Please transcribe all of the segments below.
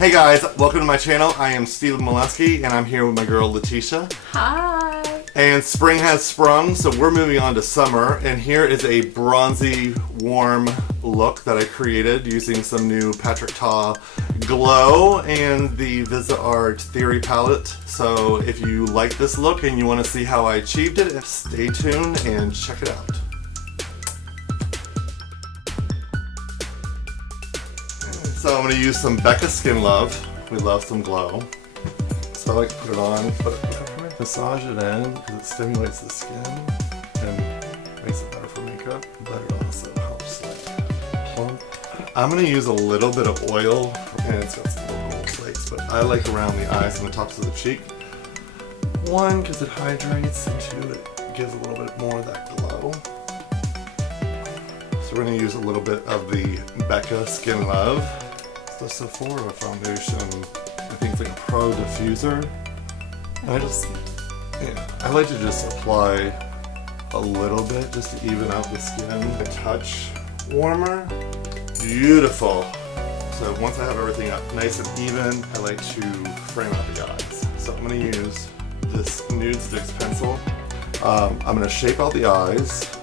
Hey guys, welcome to my channel. I am Stephen Moleski and I'm here with my girl Letitia. Hi! And spring has sprung, so we're moving on to summer, and here is a bronzy, warm look that I created using some new Patrick Ta glow and the VISEART Theory palette. So if you like this look and you want to see how I achieved it, stay tuned and check it out. So I'm going to use some BECCA Skin Love. We love some glow. So I like to put it on, massage it in because it stimulates the skin and makes it better for makeup, but it also helps like plump. I'm going to use a little bit of oil, and it's got some little gold flakes, but I like around the eyes and the tops of the cheek. One, because it hydrates, and two, it gives a little bit more of that glow. So we're going to use a little bit of the BECCA Skin Love. The SEPHORA foundation, I think it's like a Pro Diffuser. I like to just apply a little bit just to even out the skin. A touch warmer, beautiful. So once I have everything up nice and even, I like to frame out the eyes. So I'm going to use this NUDESTIX pencil. I'm going to shape out the eyes.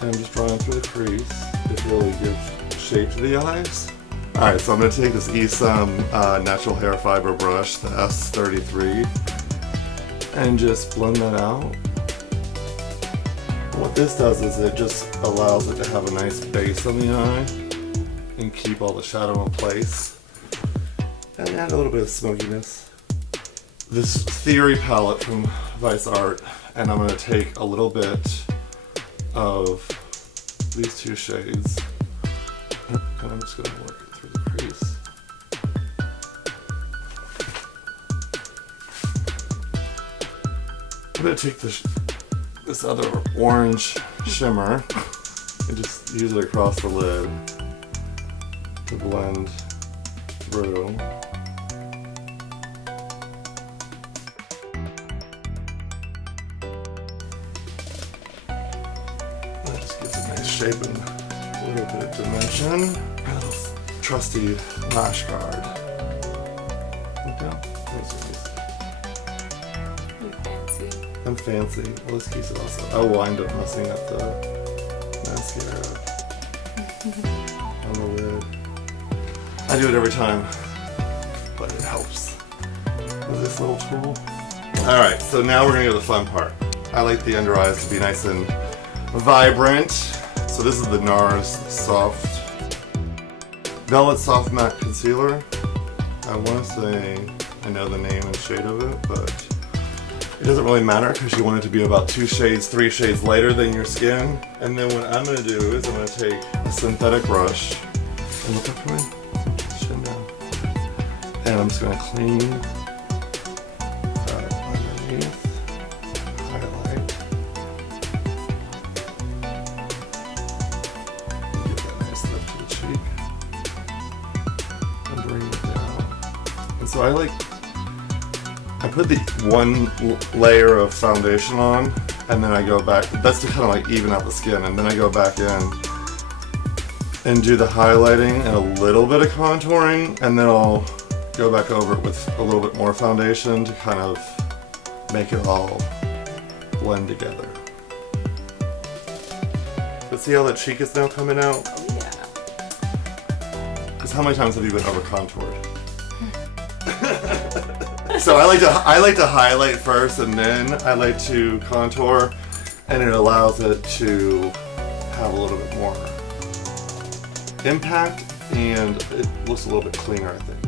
And I'm just drawing through the crease. It really gives shape to the eyes. Alright, so I'm going to take this ESUM natural hair fiber brush, the S33, and just blend that out. What this does is it just allows it to have a nice base on the eye and keep all the shadow in place. And add a little bit of smokiness. This Theory palette from VISEART, and I'm going to take a little bit of these two shades, and I'm just going to work it through the crease. I'm going to take this other orange shimmer and just use it across the lid to blend through. Shape and a little bit of dimension. A little trusty lash guard. I'm fancy. Well, this keeps it also. I'll wind up messing up the mascara on the lid. I do it every time, but it helps with this little tool. Alright, so now we're going to go to the fun part. I like the under eyes to be nice and vibrant. So this is the NARS Soft Velvet Soft Matte Concealer. I want to say I know the name and shade of it, but it doesn't really matter because you want it to be about 2 shades, 3 shades lighter than your skin. And then what I'm going to do is I'm going to take a synthetic brush and look up for me, chin down, and I'm just going to clean underneath. So I put the one layer of foundation on, and then I go back. That's to kind of like even out the skin, and then I go back in and do the highlighting and a little bit of contouring, and then I'll go back over it with a little bit more foundation to kind of make it all blend together. But see how the cheek is now coming out? Oh yeah. Because how many times have you been over contoured? So I like to highlight first, and then I like to contour, and it allows it to have a little bit more impact, and it looks a little bit cleaner, I think.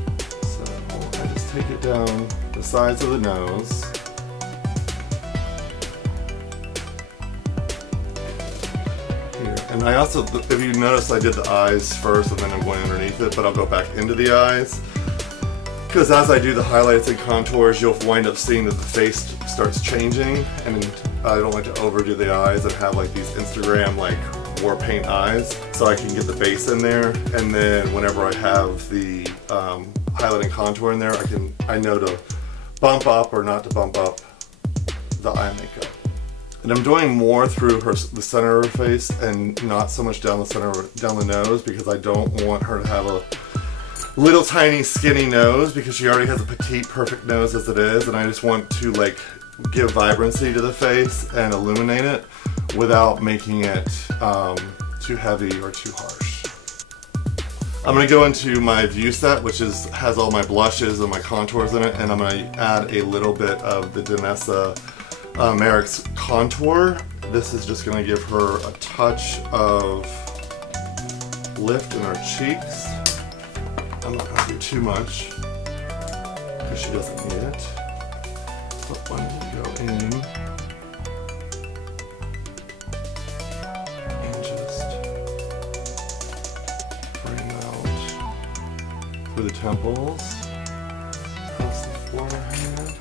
So I just take it down the sides of the nose. Here. And I also, if you notice, I did the eyes first, and then I'm going underneath it, but I'll go back into the eyes. Because as I do the highlights and contours, you'll wind up seeing that the face starts changing, and I don't like to overdo the eyes and have like these Instagram like war paint eyes, so I can get the base in there, and then whenever I have the highlight and contour in there, I know to bump up or not to bump up the eye makeup. And I'm doing more through the center of her face and not so much down the nose, because I don't want her to have a little tiny skinny nose, because she already has a petite perfect nose as it is, and I just want to like give vibrancy to the face and illuminate it without making it too heavy or too harsh. I'm going to go into my view set, which has all my blushes and my contours in it, and I'm going to add a little bit of the DYNESSA MYRICKS contour. This is just going to give her a touch of lift in her cheeks. I'm not going to do too much because she doesn't need it. But one to go in and just bring out through the temples, across the forehead.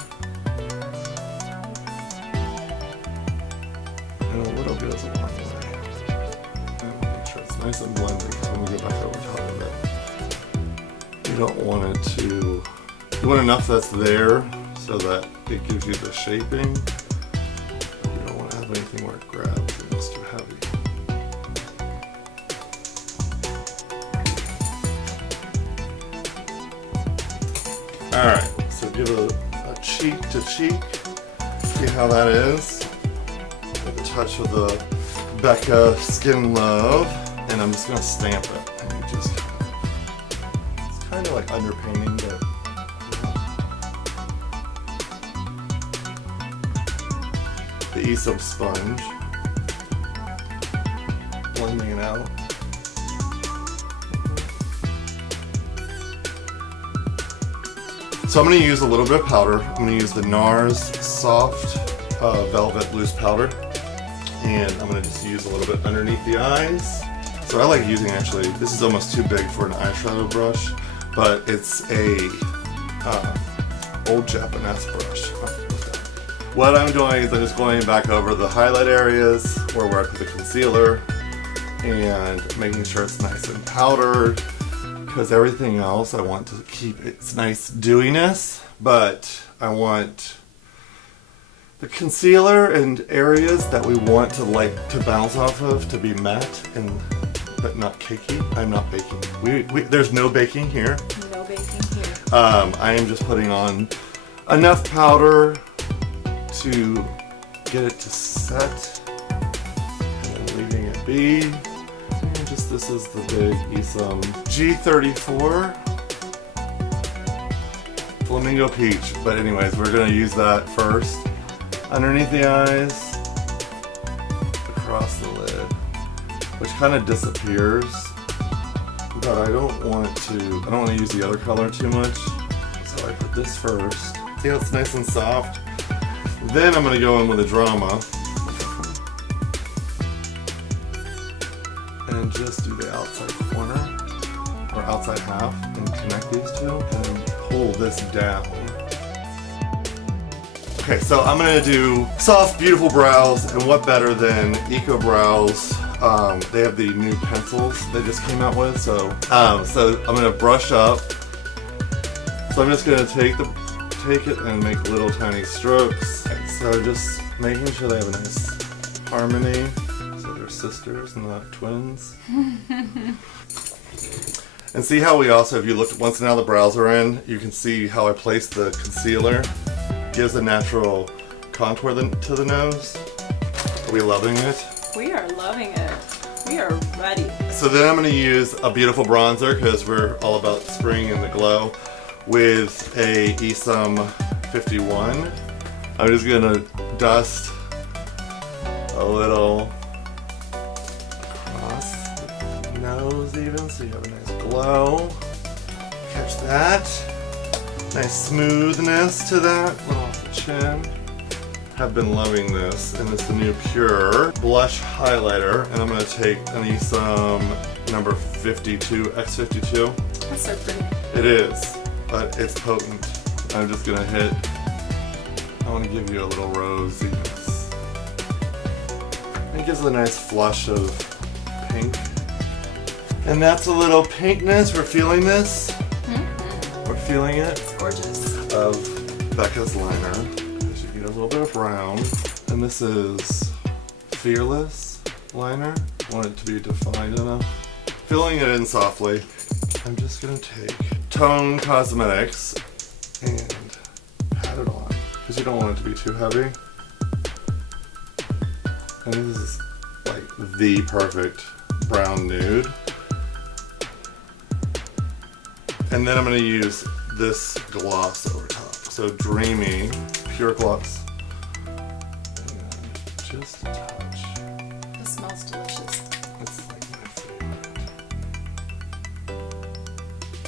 And a little goes a long way. And make sure it's nice and blended, because when we get back over top of it, you don't want it to, you want enough that's there so that it gives you the shaping. You don't want to have anything where it grabs and it's too heavy. Alright, so give it a cheek to cheek. See how that is? Touch of the BECCA Skin Love, and I'm just going to stamp it. And you just, it's kind of like underpainting, but the ESUM sponge, blending it out. So I'm going to use a little bit of powder. I'm going to use the NARS Soft Velvet Loose Powder. And I'm going to just use a little bit underneath the eyes. So I like using, actually, this is almost too big for an eyeshadow brush, but it's a old Japanese brush. What I'm doing is I'm just going back over the highlight areas where we're at the concealer and making sure it's nice and powdered, because everything else I want to keep its nice dewiness, but I want the concealer and areas that we want to like to bounce off of to be matte and but not cakey. I'm not baking. There's no baking here. No baking here. I am just putting on enough powder to get it to set, and then leaving it be. And just this is the big ESUM G34 Flamingo Peach. But anyways, we're gonna use that first. Underneath the eyes, across the lid, which kind of disappears, but I don't want to use the other color too much, so I put this first. See how it's nice and soft? Then I'm going to go in with a drama, and just do the outside corner, or outside half, and connect these two, and pull this down. Okay, so I'm going to do soft, beautiful brows, and what better than Eco Brows. They have the new pencils they just came out with, so I'm going to brush up. So I'm just going to take it and make little tiny strokes. So just making sure they have a nice harmony, so they're sisters and not twins. And see how we also, if you look, once now the brows are in, you can see how I place the concealer. Gives a natural contour to the nose. Are we loving it? We are loving it. We are ready. So then I'm going to use a beautiful bronzer, because we're all about spring and the glow, with a ESUM 51. I'm just going to dust a little across the nose even, so you have a nice glow. Catch that. Nice smoothness to that, a little off the chin. Have been loving this, and it's the new Pure Blush Highlighter, and I'm going to take an ESUM number 52, X52. That's so pretty. It is, but it's potent. I'm just going to hit, I want to give you a little rosiness. It gives it a nice flush of pink. And that's a little pinkness, we're feeling this. We're feeling it. It's gorgeous. Of BECCA's liner. As you get a little bit of brown. And this is Fearless liner. Want it to be defined enough. Filling it in softly. I'm just gonna take Tone Cosmetics and pat it on because you don't want it to be too heavy. And this is like the perfect brown nude. And then I'm going to use this gloss over top. So Dreamy Pure Gloss. And just a touch. It smells delicious. It's like my favorite.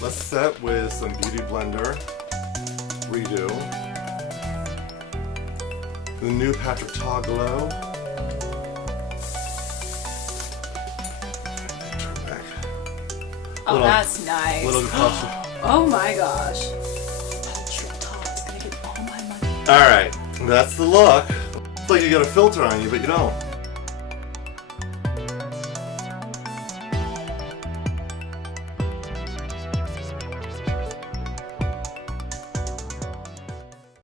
Let's set with some Beauty Blender. Redo. The new Patrick Ta Glow. Turn back. Oh, Little- that's nice. Little caution. Oh my gosh. Patrick Ta is gonna get all my money. Alright, that's the look. It's like you got a filter on you, but you don't.